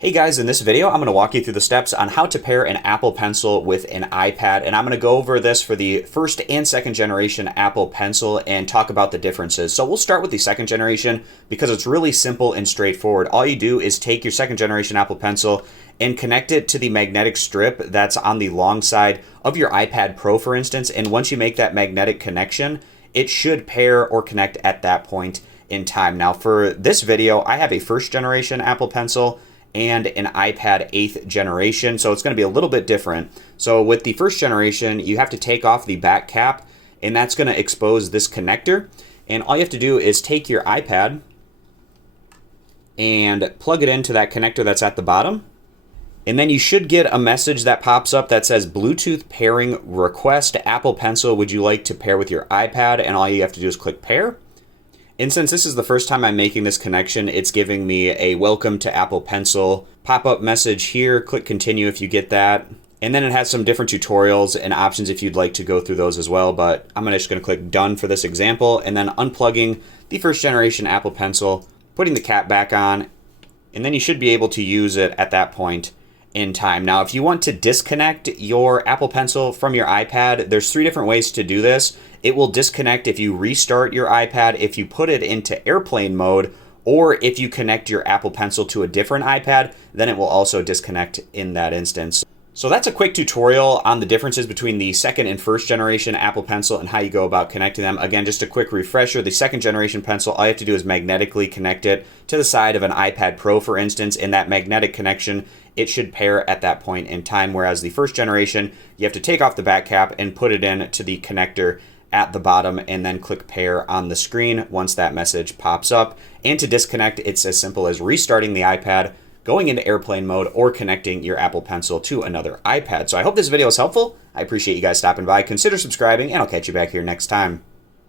Hey guys, in this video, I'm going to walk you through the steps on how to pair an Apple Pencil with an iPad, and I'm going to go over this for the first and second generation Apple Pencil and talk about the differences. So we'll start with the second generation because it's really simple and straightforward. All you do is take your second generation Apple Pencil and connect it to the magnetic strip that's on the long side of your iPad Pro, for instance, and once you make that magnetic connection, it should pair or connect at that point in time. Now for this video, I have a first generation Apple Pencil and an iPad 8th generation, so it's going to be a little bit different. So with the first generation, you have to take off the back cap, and that's going to expose this connector. And all you have to do is take your iPad and plug it into that connector that's at the bottom. And then you should get a message that pops up that says Bluetooth pairing request. Apple Pencil, would you like to pair with your iPad? And all you have to do is click pair. And since this is the first time I'm making this connection, it's giving me a welcome to Apple Pencil pop-up message here. Click continue if you get that. And then it has some different tutorials and options if you'd like to go through those as well. But I'm just going to click done for this example, and then unplugging the first generation Apple Pencil, putting the cap back on, and then you should be able to use it at that point in time. Now, if you want to disconnect your Apple Pencil from your iPad, there's 3 different ways to do this. It will disconnect if you restart your iPad, if you put it into airplane mode, or if you connect your Apple Pencil to a different iPad, then it will also disconnect in that instance. So that's a quick tutorial on the differences between the second and first generation Apple Pencil and how you go about connecting them. Again, just a quick refresher, the second generation pencil, all you have to do is magnetically connect it to the side of an iPad Pro, for instance, and that magnetic connection, it should pair at that point in time, whereas the first generation, you have to take off the back cap and put it in to the connector at the bottom and then click pair on the screen once that message pops up. And to disconnect, it's as simple as restarting the iPad, going into airplane mode, or connecting your Apple Pencil to another iPad. So I hope this video is helpful. I appreciate you guys stopping by. Consider subscribing, and I'll catch you back here next time.